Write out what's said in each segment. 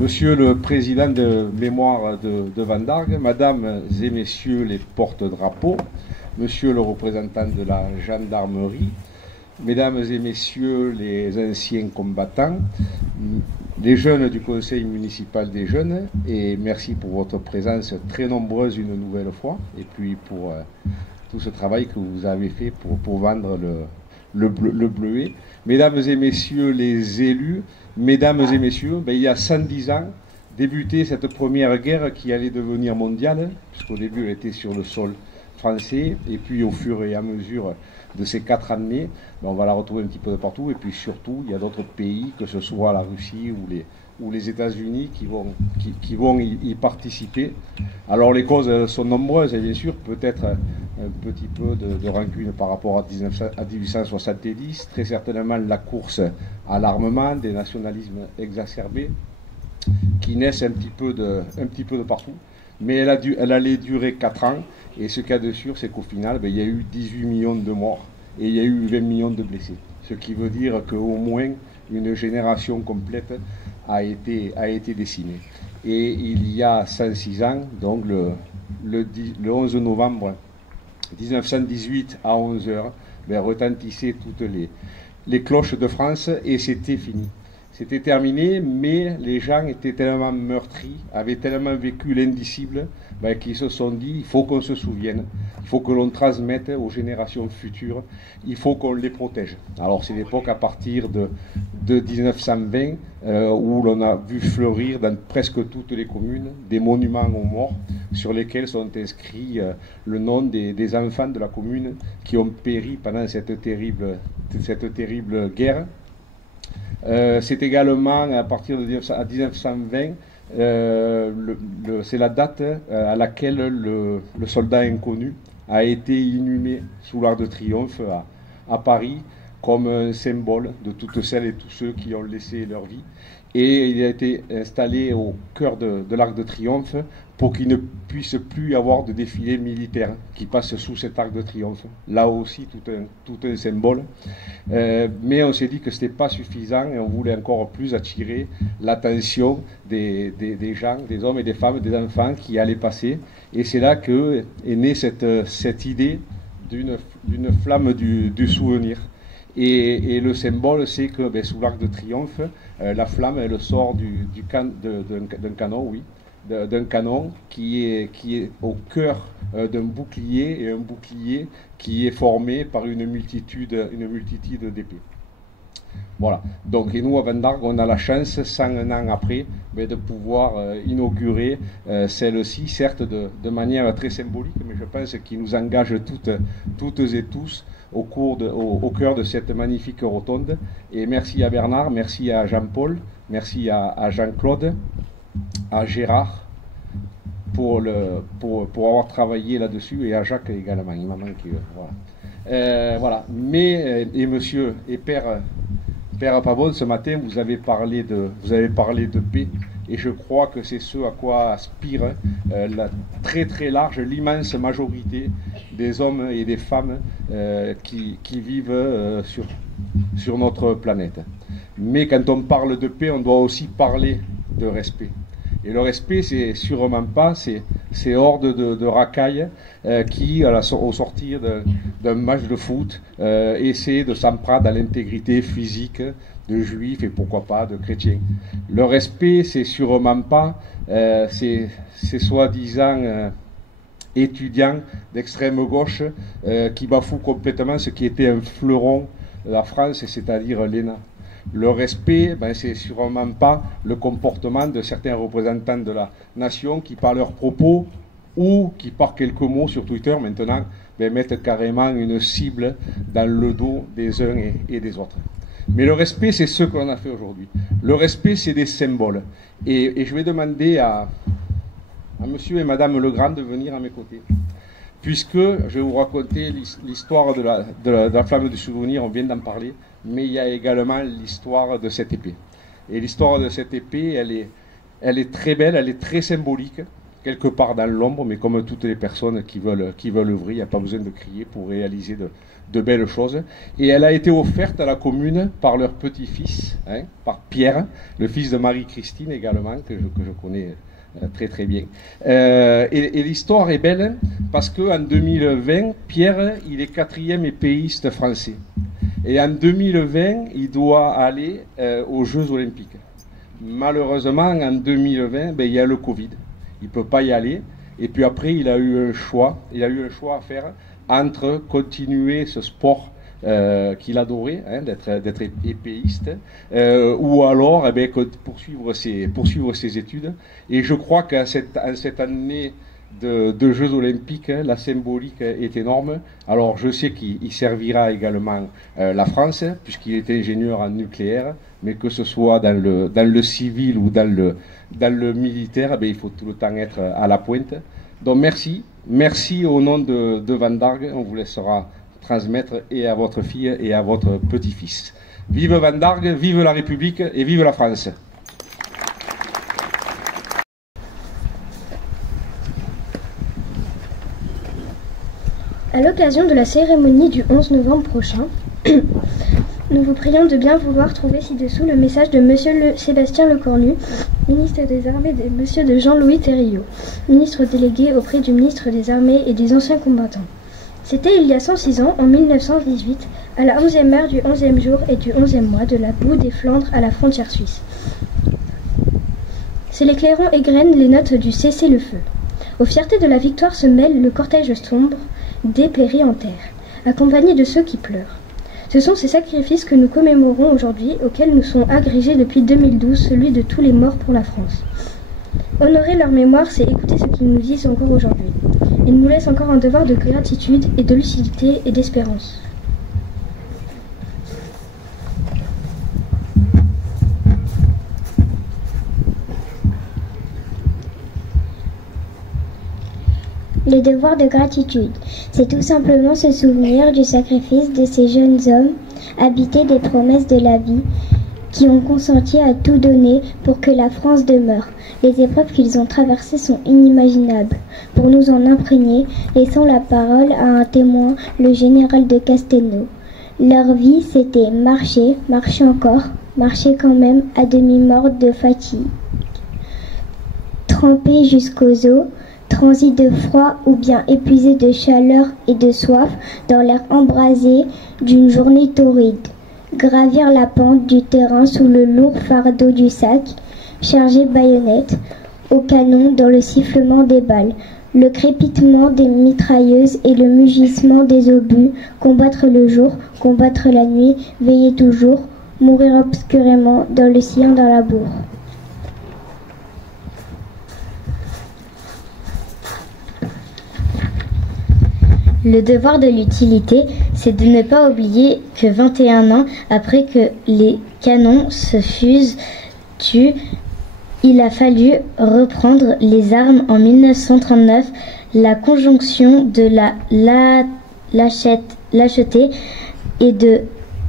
Monsieur le président de mémoire de Vandargues, mesdames et messieurs les porte-drapeaux, monsieur le représentant de la gendarmerie, mesdames et messieurs les anciens combattants, les jeunes du conseil municipal des jeunes, et merci pour votre présence très nombreuse une nouvelle fois, et puis pour tout ce travail que vous avez fait pour vendre le bleuet. Mesdames et messieurs les élus, mesdames et messieurs, il y a 110 ans, débutait cette première guerre qui allait devenir mondiale, puisqu'au début elle était sur le sol français, et puis au fur et à mesure de ces 4 années, on va la retrouver un petit peu de partout, et puis surtout, il y a d'autres pays, que ce soit la Russie ou les États-Unis, qui vont y participer. Alors les causes sont nombreuses, et bien sûr, peut-être un petit peu de rancune par rapport à 1870, très certainement la course à l'armement, des nationalismes exacerbés, qui naissent un petit peu de partout. Mais elle allait durer 4 ans, et ce qu'il y a de sûr, c'est qu'au final, il y a eu 18 millions de morts, et il y a eu 20 millions de blessés. Ce qui veut dire qu'au moins une génération complète a été décimée. Et il y a 106 ans, donc le 11 novembre 1918 à 11h, retentissaient toutes les cloches de France, et c'était fini. C'était terminé, mais les gens étaient tellement meurtris, avaient tellement vécu l'indicible, qu'ils se sont dit, il faut qu'on se souvienne, il faut que l'on transmette aux générations futures, il faut qu'on les protège. Alors c'est l'époque à partir de 1920, où l'on a vu fleurir dans presque toutes les communes des monuments aux morts, sur lesquels sont inscrits le nom des enfants de la commune qui ont péri pendant cette terrible guerre. C'est également à partir de 1920, c'est la date à laquelle le soldat inconnu a été inhumé sous l'Arc de Triomphe à Paris, comme un symbole de toutes celles et tous ceux qui ont laissé leur vie. Et il a été installé au cœur de l'Arc de Triomphe pour qu'il ne puisse plus y avoir de défilé militaire qui passe sous cet Arc de Triomphe. Là aussi, tout un symbole. Mais on s'est dit que ce n'était pas suffisant, et on voulait encore plus attirer l'attention des gens, des hommes et des femmes, des enfants qui allaient passer. Et c'est là qu'est née cette idée d'une flamme du souvenir. Et le symbole, c'est que sous l'Arc de Triomphe, la flamme, elle sort d'un canon, oui, d'un canon qui est au cœur d'un bouclier, et un bouclier qui est formé par une multitude d'épées. Voilà. Donc, et nous, à Vandargues, on a la chance, 101 ans après, de pouvoir inaugurer celle-ci, certes de manière très symbolique, mais je pense qu'il nous engage toutes et tous au cœur de cette magnifique rotonde. Et merci à Bernard, merci à Jean-Paul, merci à Jean-Claude, à Gérard pour avoir travaillé là-dessus, et à Jacques également. Il m'a manqué. Voilà. Mais, et monsieur et Père Pavon, ce matin, vous avez parlé de paix, et je crois que c'est ce à quoi aspire la très très large, l'immense majorité des hommes et des femmes qui vivent sur notre planète. Mais quand on parle de paix, on doit aussi parler de respect. Et le respect, c'est sûrement pas ces hordes de racailles qui, au sortir d'un match de foot, essaient de s'en prendre à l'intégrité physique de juifs, et pourquoi pas de chrétiens. Le respect, c'est sûrement pas ces soi-disant étudiants d'extrême gauche qui bafouent complètement ce qui était un fleuron de la France, c'est-à-dire l'ENA. Le respect, c'est sûrement pas le comportement de certains représentants de la nation qui, par leurs propos ou qui, par quelques mots sur Twitter maintenant, mettent carrément une cible dans le dos des uns et des autres. Mais le respect, c'est ce qu'on a fait aujourd'hui. Le respect, c'est des symboles. Et je vais demander à monsieur et madame Legrand de venir à mes côtés, puisque je vais vous raconter l'histoire de la flamme du souvenir, on vient d'en parler, mais il y a également l'histoire de cette épée. Et l'histoire de cette épée, elle est très belle, elle est très symbolique, quelque part dans l'ombre, mais comme toutes les personnes qui veulent œuvrer, il n'y a pas besoin de crier pour réaliser de belles choses. Et elle a été offerte à la commune par leur petit-fils, hein, par Pierre, le fils de Marie-Christine également, que je connais très très bien. Et l'histoire est belle parce qu'en 2020, Pierre, il est 4e épéiste français. Et en 2020, il doit aller aux Jeux Olympiques. Malheureusement, en 2020, il y a le Covid. Il ne peut pas y aller. Et puis après, il a eu un choix à faire entre continuer ce sport qu'il adorait, hein, d'être épéiste, ou alors poursuivre ses études. Et je crois qu'en cette année de Jeux Olympiques, la symbolique est énorme. Alors je sais qu'il servira également la France, puisqu'il est ingénieur en nucléaire, mais que ce soit dans le civil ou dans le militaire, il faut tout le temps être à la pointe. Donc merci au nom de Van Dargue, on vous laissera transmettre et à votre fille et à votre petit-fils. Vive Van Dargue, vive la République et vive la France. À l'occasion de la cérémonie du 11 novembre prochain, nous vous prions de bien vouloir trouver ci-dessous le message de Monsieur Sébastien Lecornu, ministre des Armées, et Monsieur de Jean-Louis Thérilloux, ministre délégué auprès du ministre des Armées et des Anciens Combattants. C'était il y a 106 ans, en 1918, à la 11e heure du 11e jour et du 11e mois de la boue des Flandres à la frontière suisse. C'est les clairons égrènent les notes du cessez-le-feu. Aux fiertés de la victoire se mêle le cortège sombre des péris en terre, accompagné de ceux qui pleurent. Ce sont ces sacrifices que nous commémorons aujourd'hui, auxquels nous sont agrégés depuis 2012 celui de tous les morts pour la France. Honorer leur mémoire, c'est écouter ce qu'ils nous disent encore aujourd'hui. Ils nous laissent encore un devoir de gratitude et de lucidité et d'espérance. Le devoir de gratitude, c'est tout simplement se souvenir du sacrifice de ces jeunes hommes, habités des promesses de la vie, qui ont consenti à tout donner pour que la France demeure. Les épreuves qu'ils ont traversées sont inimaginables. Pour nous en imprégner, laissons la parole à un témoin, le général de Castelnau. Leur vie, c'était marcher, marcher encore, marcher quand même à demi-mort de fatigue. Trempés jusqu'aux os, transis de froid ou bien épuisés de chaleur et de soif dans l'air embrasé d'une journée torride. Gravir la pente du terrain sous le lourd fardeau du sac, charger baïonnette au canon dans le sifflement des balles, le crépitement des mitrailleuses et le mugissement des obus, combattre le jour, combattre la nuit, veiller toujours, mourir obscurément dans le sillon dans la bourre. Le devoir de l'utilité, c'est de ne pas oublier que 21 ans après que les canons se fussent tus, il a fallu reprendre les armes en 1939. La conjonction de la lâcheté et de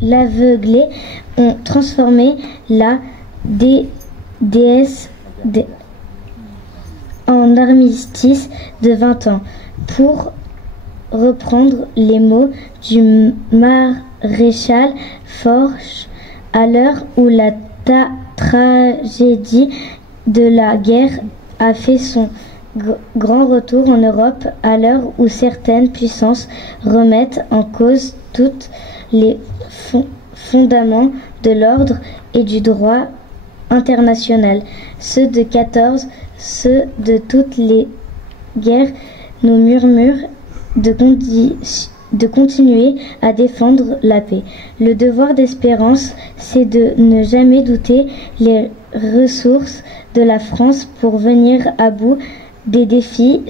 l'aveugler ont transformé la déesse en armistice de 20 ans. Pour reprendre les mots du maréchal Foch, à l'heure où la tragédie de la guerre a fait son grand retour en Europe, à l'heure où certaines puissances remettent en cause tous les fondements de l'ordre et du droit international, ceux de 14, ceux de toutes les guerres, nous murmurent de continuer à défendre la paix. Le devoir d'espérance, c'est de ne jamais douter les ressources de la France pour venir à bout des défis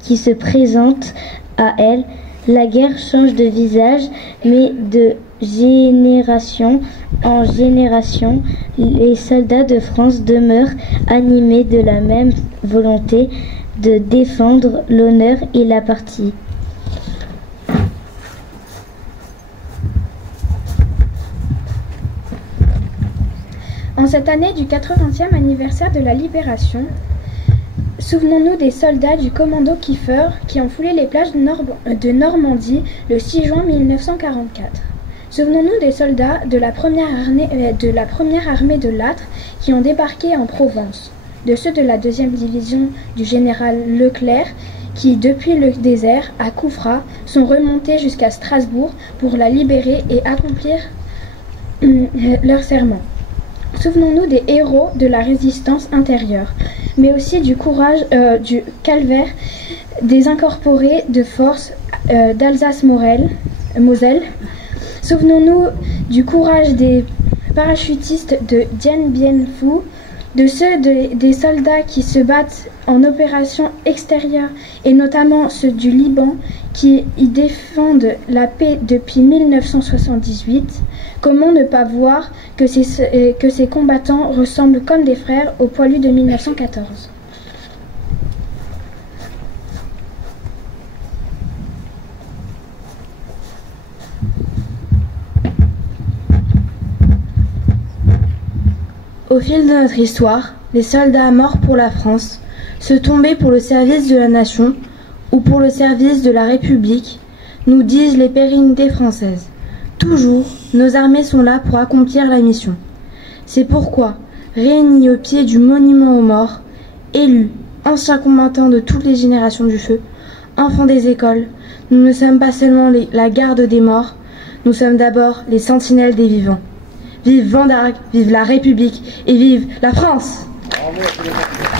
qui se présentent à elle. La guerre change de visage, mais de génération en génération, les soldats de France demeurent animés de la même volonté de défendre l'honneur et la patrie. En cette année du 80e anniversaire de la Libération, Souvenons-nous des soldats du commando Kiefer qui ont foulé les plages de Normandie le 6 juin 1944. Souvenons-nous des soldats de la première armée de Lattre qui ont débarqué en Provence, de ceux de la 2e division du général Leclerc qui, depuis le désert à Koufra, sont remontés jusqu'à Strasbourg pour la libérer et accomplir leur serment. Souvenons-nous des héros de la résistance intérieure, mais aussi du courage du calvaire des incorporés de force d'Alsace-Moselle. Souvenons-nous du courage des parachutistes de Dien Bien Phu, de ceux des soldats qui se battent en opération extérieure et notamment ceux du Liban qui y défendent la paix depuis 1978. Comment ne pas voir que ces combattants ressemblent comme des frères aux poilus de 1914 ? Au fil de notre histoire, les soldats morts pour la France, ceux tombés pour le service de la nation ou pour le service de la République, nous disent les pérennités françaises. Toujours, nos armées sont là pour accomplir la mission. C'est pourquoi, réunis au pied du monument aux morts, élus, anciens combattants de toutes les générations du feu, enfants des écoles, nous ne sommes pas seulement la garde des morts, nous sommes d'abord les sentinelles des vivants. Vive Vendargue, vive la République et vive la France! Bravo.